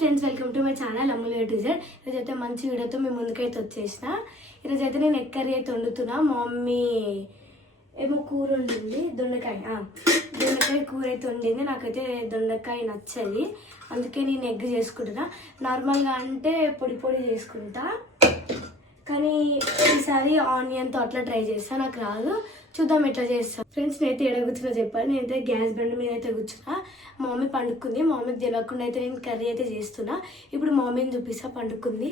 Friends, welcome to my channel Ammulu A to Z. ఈరోజైతే మంచి వీడియోతో మేము ముందుకైతే వచ్చేసిన. ఈరోజైతే నేను ఎగ్ కర్రీ అయితే వండుతున్నా. మా మమ్మీ ఏమో కూర వండింది, దొండకాయ కూర అయితే వండింది. నాకైతే దొండకాయ నచ్చది, అందుకే నేను ఎగ్ చేసుకుంటున్నా. నార్మల్గా అంటే పొడి పొడి చేసుకుంటా, కానీ ఈసారి ఆనియన్తో అట్లా ట్రై చేస్తాను. నాకు రాదు, చూద్దాం ఎట్లా చేస్తాను. ఫ్రెండ్స్, నేనైతే ఎడ కూర్చున్నా చెప్పాలి. నేనైతే గ్యాస్ బండ్ మీద అయితే కూర్చున్నా. మా మమ్మీ పండుకుంది. మా మమ్మీకి తెలియకుండా అయితే నేను కర్రీ అయితే చేస్తున్నా. ఇప్పుడు మా మమ్మీని చూపిస్తా. పండుకుంది,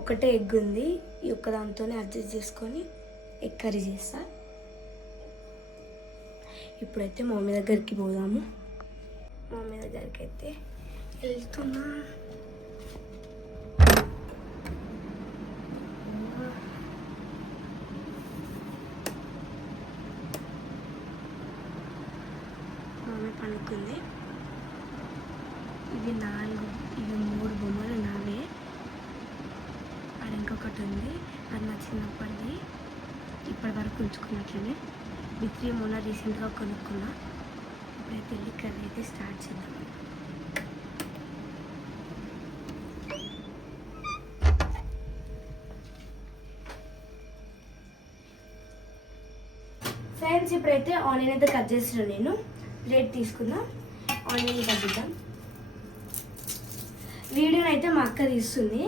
ఒకటే ఎగ్ ఉంది. ఈ ఒక్క దాంతోనే అడ్జస్ట్ చేసుకొని ఎగ్ కర్రీ చేస్తా. ఇప్పుడైతే మా మమ్మీ దగ్గరికి పోదాము. మా మమ్మీ దగ్గరికి అయితే వెళ్తున్నా. పండుకుంది. ఇవి 3 బొమ్మలు నావే. అది ఇంకొకటి ఉంది, అది నా చిన్నప్పటిది, ఇప్పటి వరకు ఉంచుకున్నట్లనే. బిత్రీ మొన్న రీసెంట్గా కొనుక్కున్నా. ఇప్పుడైతే వెళ్ళి కర్రీ అయితే స్టార్ట్ చేద్దాం. ఫ్రెండ్స్, ఇప్పుడైతే ఆనియన్ అయితే కట్ చేస్తున్నాను. నేను ప్లేట్ తీసుకున్నా, ఆనియన్ కట్ చేద్దాం. వీడియోని అయితే మా అక్క తీస్తుంది.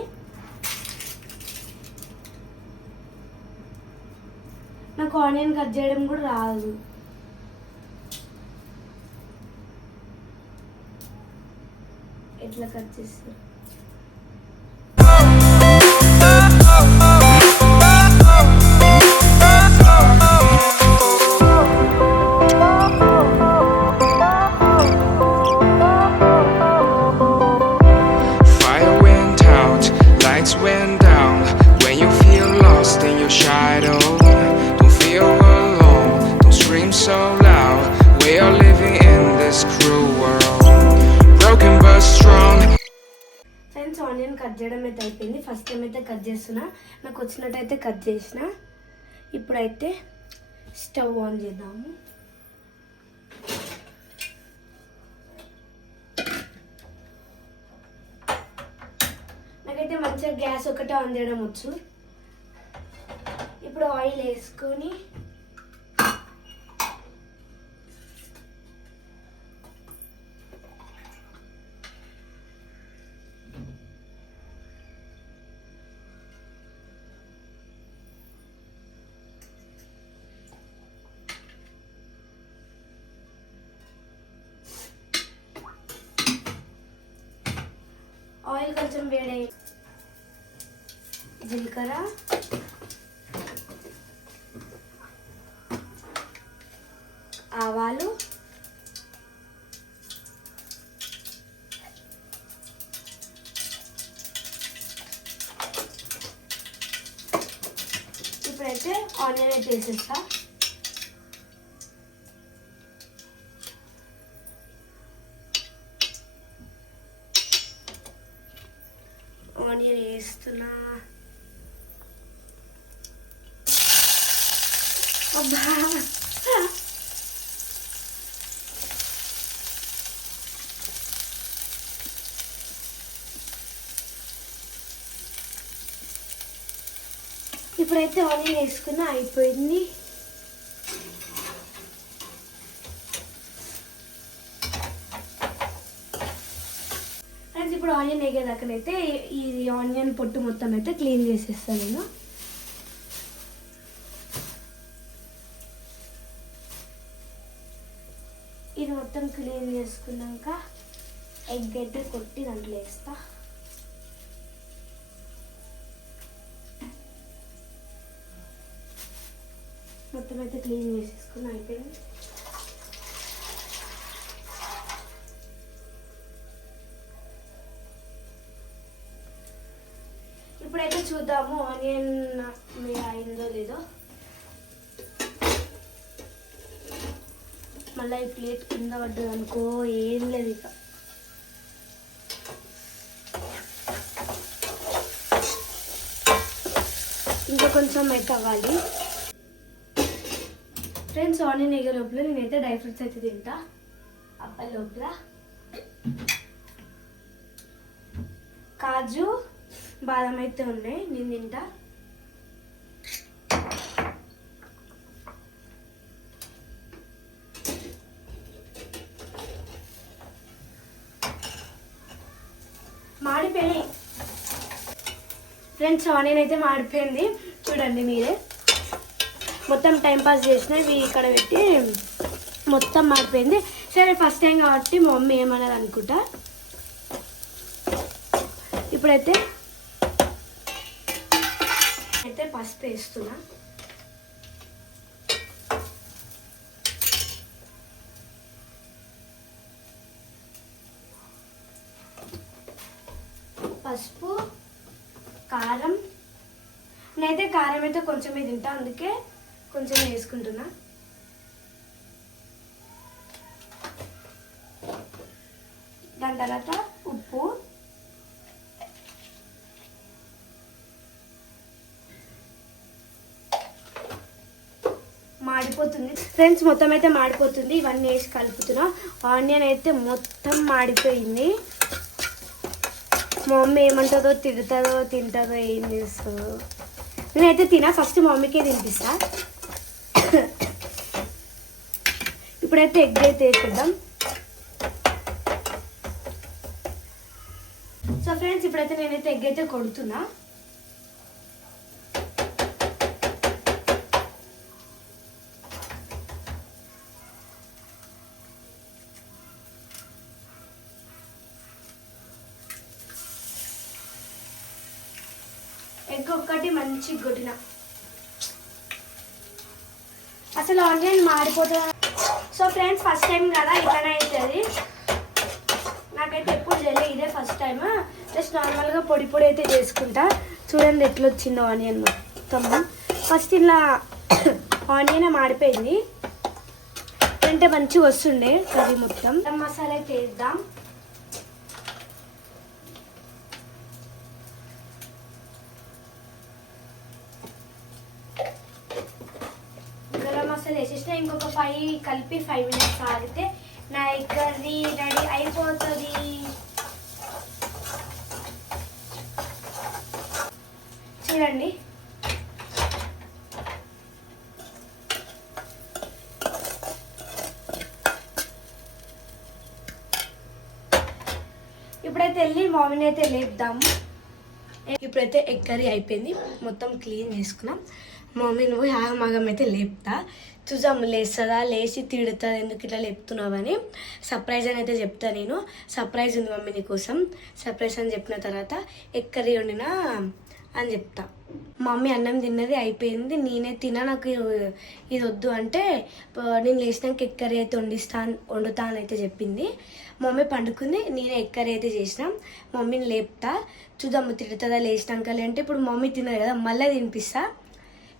నాకు ఆనియన్ కట్ చేయడం కూడా రాదు. ఎట్లా కట్ చేస్తారు? ఫ్రెండ్స్, ఆనియన్ కట్ చేయడం అయితే అయిపోయింది. ఫస్ట్ టైం అయితే కట్ చేస్తున్నా. నాకు వచ్చినట్టయితే కట్ చేసిన. ఇప్పుడైతే స్టవ్ ఆన్ చేద్దాము. నాకైతే మంచిగా గ్యాస్ ఒకటే ఆన్ చేయడం వచ్చు. ఇప్పుడు ఆయిల్ వేసుకొని ఆయిల్ కొంచెం వేడి, జీలకర్ర, ఆవాలు, ఇప్పుడైతే ఆనియన్ అయితే వేసేస్తా. ఆనియన్ వేస్తున్నా. అబ్బా, ఇప్పుడైతే ఆనియన్ వేసుకున్నా, అయిపోయింది. ఇప్పుడు ఆనియన్ వేగేదాకనైతే ఈ ఆనియన్ పొట్టు మొత్తం అయితే క్లీన్ చేసేస్తాను నేను. ఇది మొత్తం క్లీన్ చేసుకున్నాక ఎగ్ అయితే కొట్టి దాంట్లో వేస్తా. మొత్తం అయితే క్లీన్ చేసేసుకుని అయిపోయింది. ఇప్పుడైతే చూద్దాము ఆనియన్ మీద అయిందో లేదో. మళ్ళీ ఈ ప్లేట్ కింద పడ్డది అనుకో, ఏం లేదు ఇక. ఇంకా కొంచెం అయితే అవ్వాలి. ఫ్రెండ్స్, ఆనియన్ వేగే లోపల నేనైతే డ్రై ఫ్రూట్స్ అయితే తింటా. అప్పటి లోపల కాజు బాదం అయితే ఉన్నాయి, నేను తింటా. మాడిపోయి ఫ్రెండ్స్, ఆనియన్ అయితే మాడిపోయింది చూడండి మీరే. మొత్తం టైంపాస్ చేసిన ఇవి ఇక్కడ పెట్టి మొత్తం మాడిపోయింది. సరే ఫస్ట్ టైం కాబట్టి మా మమ్మీ ఏమన్నది అనుకుంటా. ఇప్పుడైతే పసుపు వేస్తున్నా. పసుపు, కారం. నేనైతే కారం అయితే కొంచెమే తింటా, అందుకే కొంచెం వేసుకుంటున్నా. దాని తర్వాత ఉప్పు, మాడిపోతుంది ఫ్రెండ్స్, మొత్తం అయితే మాడిపోతుంది. ఇవన్నీ వేసి కలుపుతున్నా. ఆనియన్ అయితే మొత్తం మాడిపోయింది. మా మమ్మీ ఏమంటుందో, తిడుతుందో, తింటుందో, ఏం చేస్తుందో. నేనైతే తినా, ఫస్ట్ మా మమ్మీకే తినిపిస్తా. ఇప్పుడైతే ఎగ్ అయితే వేసేద్దాం. సో ఫ్రెండ్స్, ఇప్పుడైతే నేనైతే ఎగ్ అయితే కొడుతున్నా. ఎగ్ ఒక్కటి మంచిగా కొట్టిన. అసలు ఆనియన్ మాడిపోతుంది. సో ఫ్రెండ్స్, ఫస్ట్ టైం కదా ఇలానే అవుతుంది. నాకైతే ఎప్పుడు చేయలేదు, ఇదే ఫస్ట్ టైం. జస్ట్ నార్మల్గా పొడి పొడి అయితే చేసుకుంటా. చూడండి ఎట్లా వచ్చిందో ఆనియన్ మొత్తం. ఫస్ట్ ఇలా ఆనియన్ మాడిపోయింది అంటే మంచిగా వస్తుండే కర్రీ మొత్తం. మసాలా అయితే వేద్దాం. మసాలా వేసేసిన. ఇంకొక 5 మినిట్స్ ఆగితే నా ఎగ్ కర్రీ రెడీ అయిపోతుంది. చూడండి ఇప్పుడైతే వెళ్ళి మార్నింగ్ అయితే లేపుదాము. ఇప్పుడైతే ఎగ్ కర్రీ అయిపోయింది, మొత్తం క్లీన్ చేసుకున్నాం. మమ్మీ నువ్వు ఆగమాగం అయితే లేపుతా. చూసాము లేస్తుందా, లేచి తిడుతుంది ఎందుకు ఇట్లా లేపుతున్నావని. సర్ప్రైజ్ అని అయితే చెప్తా నేను. సర్ప్రైజ్ ఉంది మమ్మీ నీ కోసం. సర్ప్రైజ్ అని చెప్పిన తర్వాత ఎగ్ కర్రీ వండినా అని చెప్తా. మమ్మీ అన్నం తిన్నది అయిపోయింది, నేనే తిన్నా, నాకు ఇది వద్దు అంటే నేను లేచినాక ఎగ్ కర్రీ అయితే వండుతా అని అయితే చెప్పింది. మమ్మీ పండుకుంది, నేనే ఎగ్ కర్రీ అయితే చేసిన. మమ్మీని లేపుతా, చూద్దాము తిడుతుందా లేచినాక. అంటే ఇప్పుడు మమ్మీ తిన్నది కదా, మళ్ళీ తినిపిస్తా.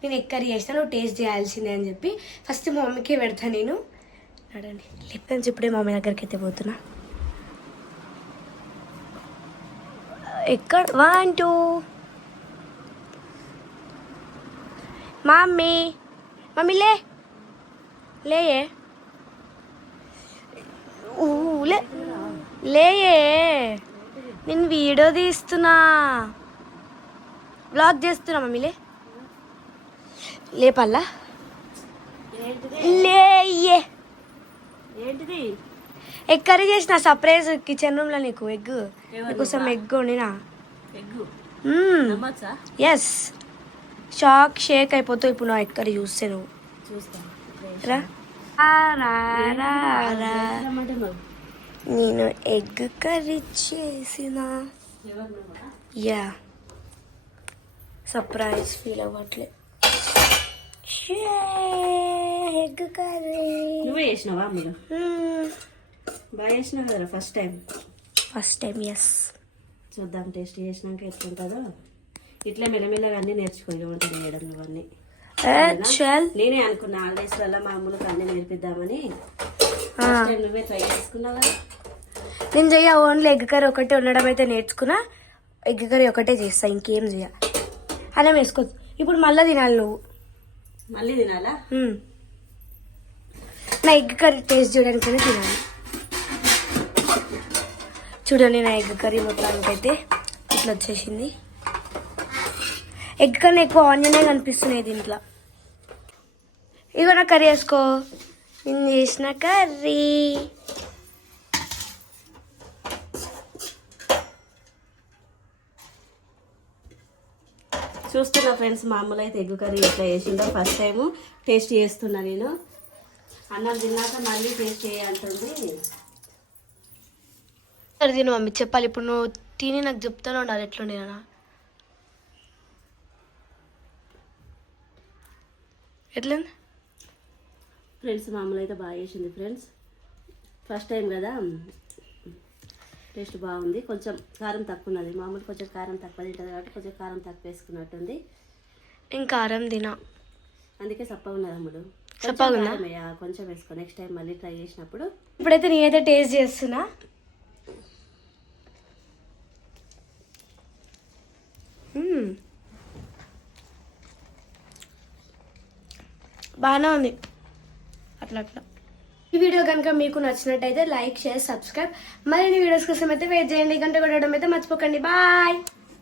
నేను ఎగ్ కర్రీ చేస్తాను, నువ్వు టేస్ట్ చేయాల్సిందే అని చెప్పి ఫస్ట్ మా మమ్మీకే పెడతా నేను. అడండి లేపని ఇప్పుడే మమ్మీ దగ్గరికి అయితే పోతున్నా. ఎక్కడ 1 2 మమ్మీ మమ్మీ లేయే లేయే నేను వీడియో తీస్తున్నా, వ్లాగ్ చేస్తున్నా. మమ్మీ లేపల్లా లేయే. ఏంటిది? ఎగ్ కర్రీ చేసిన సర్ప్రైజ్ కిచెన్ రూమ్ లో నీకు. ఎగ్ నీకోసం ఎగ్ వండినా. ఎస్, షేక్ అయిపోతావు ఇప్పుడు నా ఎగ్ కర్రీ చూస్తే. నువ్వు నేను ఎగ్ కర్రీ చేసిన. యా, సర్ప్రైజ్ ఫీల్ అవ్వట్లే. ఎగ్ కర్రీ నువ్వే చేసినావా? అమ్మలు బాగా చేసినావు కదా ఫస్ట్ టైం. ఎస్, చూద్దాం టేస్ట్ చేసినాక ఎట్లుంటుందో. ఇట్లా మెల్లమెల్లగా అన్నీ నేర్చుకోవాలి వంటలు చేయడం. నువ్వన్నీ నేనే అనుకున్నా హాలిడేస్ వల్ల మా అమ్మలకు అన్నీ నేర్పిద్దామని. నువ్వే ట్రై చేసుకున్నావు కదా. నేను చెయ్య ఓన్లీ ఎగ్ కర్రీ ఒకటే ఉండడం అయితే నేర్చుకున్నా. ఎగ్ కర్రీ ఒకటే చేస్తా, ఇంకేం చెయ్య. అన్నం వేసుకోవచ్చు. ఇప్పుడు మళ్ళీ తినాలి నువ్వు. మళ్ళీ తినాలా? నా ఎగ్ కర్రీ టేస్ట్ చేయడానికైనా తినాలి. చూడండి నా ఎగ్ కర్రీ మొత్తానికైతే ఇట్లా వచ్చేసింది. ఎగ్ కన్నా ఎక్కువ ఆనియనే కనిపిస్తున్నాయి దీంట్లో. ఇగో నా కర్రీ వేసుకో. నేను చేసిన కర్రీ. చూస్తున్నా ఫ్రెండ్స్, మామూలు అయితే ఎగ్ కర్రీ ఎట్లా చేసిందో ఫస్ట్ టైము టేస్ట్ చేస్తున్నా నేను. అన్నం తిన్నాక మళ్ళీ టేస్ట్ చేయాలంటుంది. సరే తిను మమ్మీ, చెప్పాలి ఇప్పుడు. నువ్వు తిని నాకు చెప్తాను ఉండాలి ఎట్లుండేనా. ఎట్లా ఫ్రెండ్స్, మామూలు అయితే బాగా చేసింది ఫ్రెండ్స్. ఫస్ట్ టైం కదా, టేస్ట్ బాగుంది. కొంచెం కారం తక్కువ ఉన్నది. మామూలు కొంచెం కారం తక్కువ తింటుంది కాబట్టి కొంచెం కారం తక్కువ వేసుకున్నట్టుంది. నేను కారం తినా, అందుకే సప్పగా ఉన్నది అమ్ముడు. సప్పగా ఉందా? కొంచెం వేసుకో, నెక్స్ట్ టైం మళ్ళీ ట్రై చేసినప్పుడు. ఇప్పుడైతే నేనైతే టేస్ట్ చేస్తున్నా. బాగానే ఉంది అట్లా అట్లా. ఈ వీడియో కనుక మీకు నచ్చినట్టయితే లైక్, షేర్, సబ్స్క్రైబ్. మరిన్ని వీడియోస్ కోసం అయితే వెయిట్ చేయండి. గంట కొట్టడం అయితే మర్చిపోకండి. బాయ్.